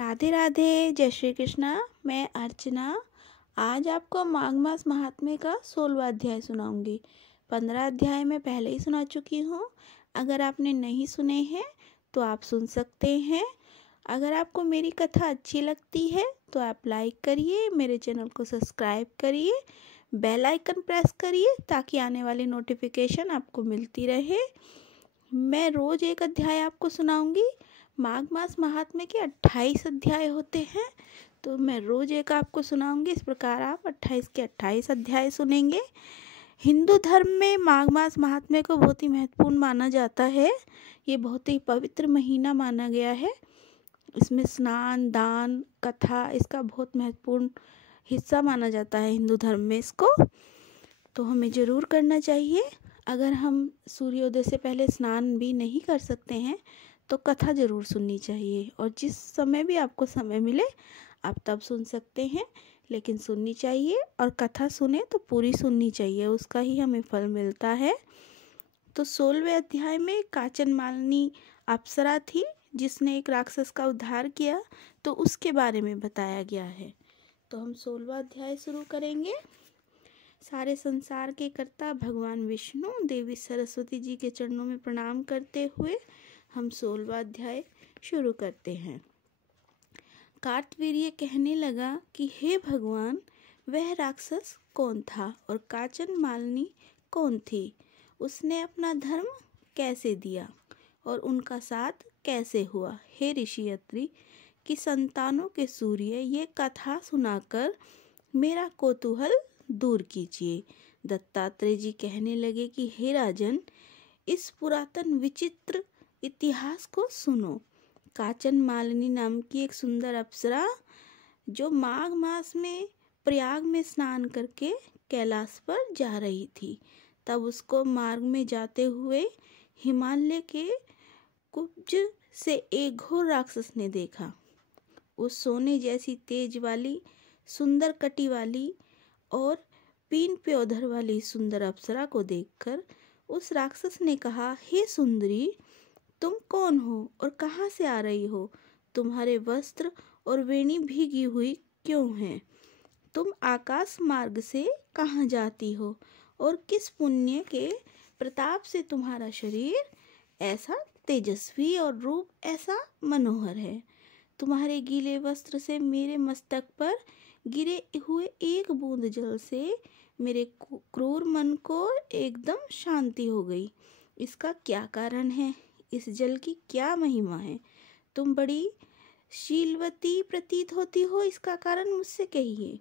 राधे राधे, जय श्री कृष्णा। मैं अर्चना आज आपको माघ मास महात्म्य का 16वां अध्याय सुनाऊंगी। 15 अध्याय मैं पहले ही सुना चुकी हूँ। अगर आपने नहीं सुने हैं तो आप सुन सकते हैं। अगर आपको मेरी कथा अच्छी लगती है तो आप लाइक करिए, मेरे चैनल को सब्सक्राइब करिए, बेल आइकन प्रेस करिए ताकि आने वाली नोटिफिकेशन आपको मिलती रहे। मैं रोज़ एक अध्याय आपको सुनाऊंगी। माघ मास महात्म्य के 28 अध्याय होते हैं, तो मैं रोज एक आपको सुनाऊंगी। इस प्रकार आप 28 के 28 अध्याय सुनेंगे। हिंदू धर्म में माघ मास महात्म्य को बहुत ही महत्वपूर्ण माना जाता है। ये बहुत ही पवित्र महीना माना गया है। इसमें स्नान, दान, कथा इसका बहुत महत्वपूर्ण हिस्सा माना जाता है हिंदू धर्म में। इसको तो हमें ज़रूर करना चाहिए। अगर हम सूर्योदय से पहले स्नान भी नहीं कर सकते हैं तो कथा ज़रूर सुननी चाहिए, और जिस समय भी आपको समय मिले आप तब सुन सकते हैं, लेकिन सुननी चाहिए। और कथा सुने तो पूरी सुननी चाहिए, उसका ही हमें फल मिलता है। तो 16वें अध्याय में काचन मालिनी अप्सरा थी जिसने एक राक्षस का उद्धार किया, तो उसके बारे में बताया गया है। तो हम 16वां अध्याय शुरू करेंगे। सारे संसार के कर्ता भगवान विष्णु देवी सरस्वती जी के चरणों में प्रणाम करते हुए हम 16वां अध्याय शुरू करते हैं। कार्तवीर्य कहने लगा कि हे भगवान, वह राक्षस कौन था और काचन मालिनी कौन थी? उसने अपना धर्म कैसे दिया और उनका साथ कैसे हुआ? हे ऋषि अत्रि की संतानों के सूर्य, ये कथा सुनाकर मेरा कौतूहल दूर कीजिए। दत्तात्रेय जी कहने लगे कि हे राजन, इस पुरातन विचित्र इतिहास को सुनो। काचन मालिनी नाम की एक सुंदर अप्सरा जो माघ मास में प्रयाग में स्नान करके कैलाश पर जा रही थी, तब उसको मार्ग में जाते हुए हिमालय के कुब्ज से एक घोर राक्षस ने देखा। उस सोने जैसी तेज वाली, सुंदर कटी वाली और पीन प्योधर वाली सुंदर अप्सरा को देखकर उस राक्षस ने कहा, हे सुंदरी, तुम कौन हो और कहाँ से आ रही हो? तुम्हारे वस्त्र और वेणी भीगी हुई क्यों हैं? तुम आकाश मार्ग से कहाँ जाती हो और किस पुण्य के प्रताप से तुम्हारा शरीर ऐसा तेजस्वी और रूप ऐसा मनोहर है? तुम्हारे गीले वस्त्र से मेरे मस्तक पर गिरे हुए एक बूंद जल से मेरे क्रूर मन को एकदम शांति हो गई। इसका क्या कारण है? इस जल की क्या महिमा है? तुम बड़ी शीलवती प्रतीत होती हो, इसका कारण मुझसे कहिए।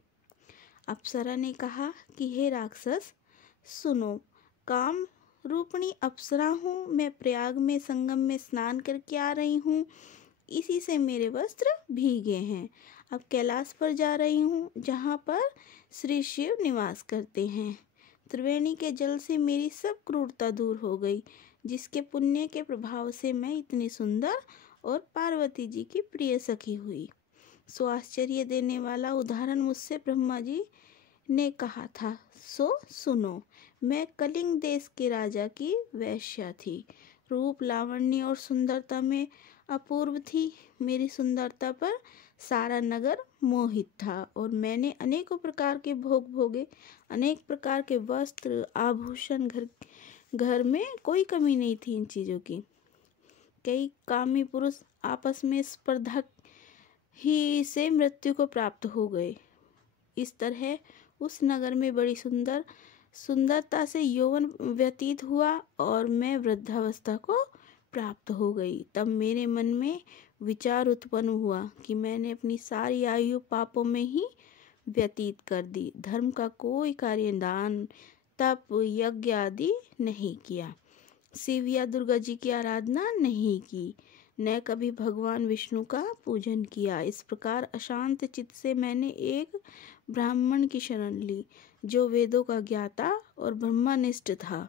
अप्सरा ने कहा कि हे राक्षस, सुनो, काम रूपणी अप्सरा हूँ। मैं प्रयाग में संगम में स्नान करके आ रही हूँ, इसी से मेरे वस्त्र भीगे हैं। अब कैलाश पर जा रही हूँ जहाँ पर श्री शिव निवास करते हैं। त्रिवेणी के जल से मेरी सब क्रूरता दूर हो गई, जिसके पुण्य के प्रभाव से मैं इतनी सुंदर और पार्वती जी की प्रिय सखी हुई। सो आश्चर्य देने वाला उदाहरण मुझसे ब्रह्मा जी ने कहा था, सो सुनो। मैं कलिंग देश के राजा की वेश्या थी। रूप, लावण्य और सुंदरता में अपूर्व थी। मेरी सुंदरता पर सारा नगर मोहित था और मैंने अनेकों प्रकार के भोग भोगे। अनेक प्रकार के वस्त्र, आभूषण, घर में कोई कमी नहीं थी इन चीज़ों की। कई कामी पुरुष आपस में स्पर्धा ही से मृत्यु को प्राप्त हो गए। इस तरह उस नगर में बड़ी सुंदरता से यौवन व्यतीत हुआ और मैं वृद्धावस्था को प्राप्त हो गई। तब मेरे मन में विचार उत्पन्न हुआ कि मैंने अपनी सारी आयु पापों में ही व्यतीत कर दी। धर्म का कोई कार्य, दान, तप, यज्ञ आदि नहीं किया। शिव या दुर्गा जी की आराधना नहीं की, न कभी भगवान विष्णु का पूजन किया। इस प्रकार अशांत चित्त से मैंने एक ब्राह्मण की शरण ली जो वेदों का ज्ञाता और ब्रह्मनिष्ठ था।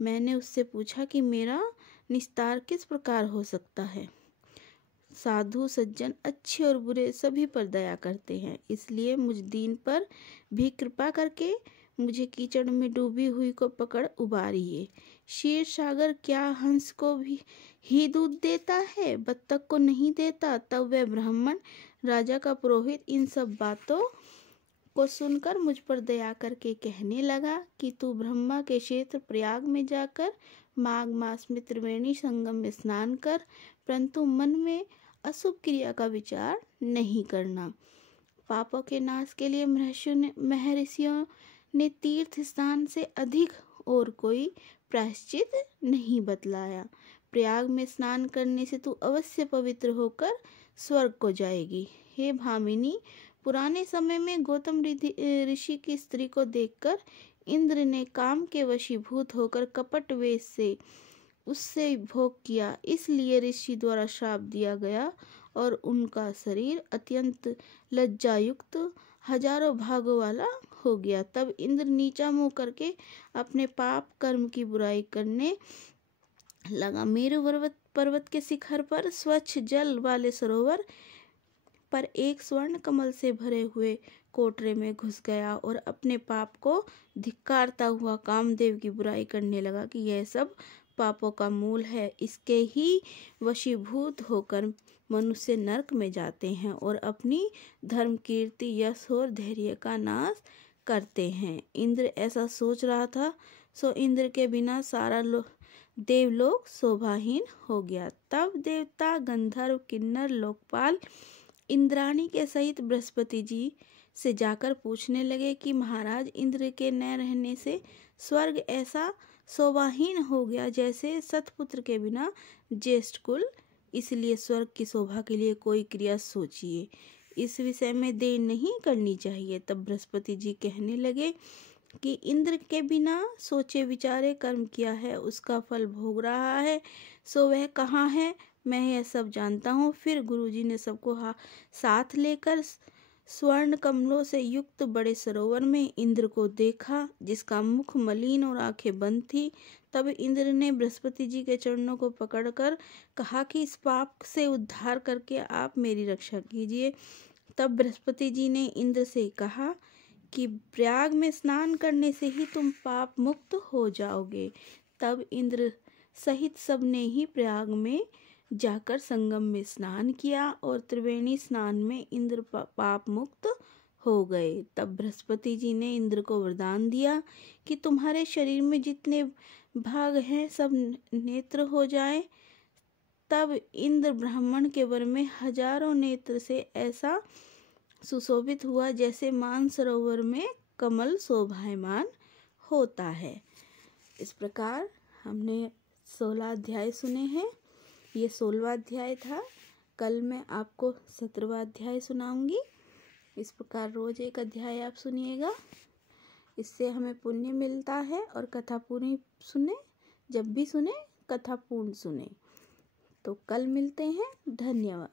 मैंने उससे पूछा कि मेरा निस्तार किस प्रकार हो सकता है। साधु सज्जन अच्छे और बुरे सभी पर दया करते हैं, इसलिए मुझ दीन पर भी कृपा करके मुझे कीचड़ में डूबी हुई को पकड़ उबारिए। क्षीर सागर क्या हंस को भी ही दूध देता है, बत्तख को नहीं देता। तब वह ब्राह्मण राजा का पुरोहित इन सब बातों को सुनकर मुझ पर दया करके कहने लगा कि तू ब्रह्मा के क्षेत्र प्रयाग में जाकर माघ मास में त्रिवेणी संगम में स्नान कर, परंतु मन में अशुभ क्रिया का विचार नहीं करना। पापों के नाश के लिए महर्षियों ने तीर्थ स्थान से अधिक और कोई प्रायश्चित नहीं बतलाया। प्रयाग में स्नान करने से तू अवश्य पवित्र होकर स्वर्ग को जाएगी। हे भामिनी, पुराने समय में गौतम ऋषि की स्त्री को देखकर इंद्र ने काम के वशीभूत होकर कपट वेश से उससे भोग किया, इसलिए ऋषि द्वारा श्राप दिया गया और उनका शरीर अत्यंत लज्जायुक्त हजारों भागों वाला हो गया। तब इंद्र नीचा मुंह करके अपने पाप कर्म की बुराई करने लगा। मेरु पर्वत के शिखर पर स्वच्छ जल वाले सरोवर पर एक स्वर्ण कमल से भरे हुए कोटरे में घुस गया और अपने पाप को धिक्कारता हुआ कामदेव की बुराई करने लगा कि यह सब पापों का मूल है। इसके ही वशीभूत होकर मनुष्य नरक में जाते हैं और अपनी धर्म कीर्ति यश और धैर्य का नाश करते हैं। इंद्र ऐसा सोच रहा था, सो इंद्र के बिना सारा देवलोक शोभाहीन हो गया। तब देवता गंधर्व किन्नर लोकपाल इंद्राणी के सहित बृहस्पति जी से जाकर पूछने लगे कि महाराज, इंद्र के न रहने से स्वर्ग ऐसा शोभाहीन हो गया जैसे सतपुत्र के बिना ज्येष्ठ कुल, इसलिए स्वर्ग की शोभा के लिए कोई क्रिया सोचिए, इस विषय में देर नहीं करनी चाहिए। तब बृहस्पति जी कहने लगे कि इंद्र के बिना सोचे विचारे कर्म किया है उसका फल भोग रहा है, सो वह कहाँ है, मैं यह सब जानता हूँ। फिर गुरुजी ने सबको साथ लेकर स्वर्ण कमलों से युक्त बड़े सरोवर में इंद्र को देखा, जिसका मुख मलिन और आंखें बंद थी। तब इंद्र ने बृहस्पति जी के चरणों को पकड़कर कहा कि इस पाप से उद्धार करके आप मेरी रक्षा कीजिए। तब बृहस्पति जी ने इंद्र से कहा कि प्रयाग में स्नान करने से ही तुम पाप मुक्त हो जाओगे। तब इंद्र सहित सबने ही प्रयाग में जाकर संगम में स्नान किया और त्रिवेणी स्नान में इंद्र पाप मुक्त हो गए। तब बृहस्पति जी ने इंद्र को वरदान दिया कि तुम्हारे शरीर में जितने भाग हैं सब नेत्र हो जाए। तब इंद्र ब्राह्मण के वर में हजारों नेत्र से ऐसा सुशोभित हुआ जैसे मानसरोवर में कमल शोभायमान होता है। इस प्रकार हमने 16 अध्याय सुने हैं। ये 16वां अध्याय था। कल मैं आपको 17वां अध्याय सुनाऊंगी। इस प्रकार रोज एक अध्याय आप सुनिएगा, इससे हमें पुण्य मिलता है। और कथा पूरी सुने, जब भी सुने कथा पूर्ण सुने। तो कल मिलते हैं। धन्यवाद।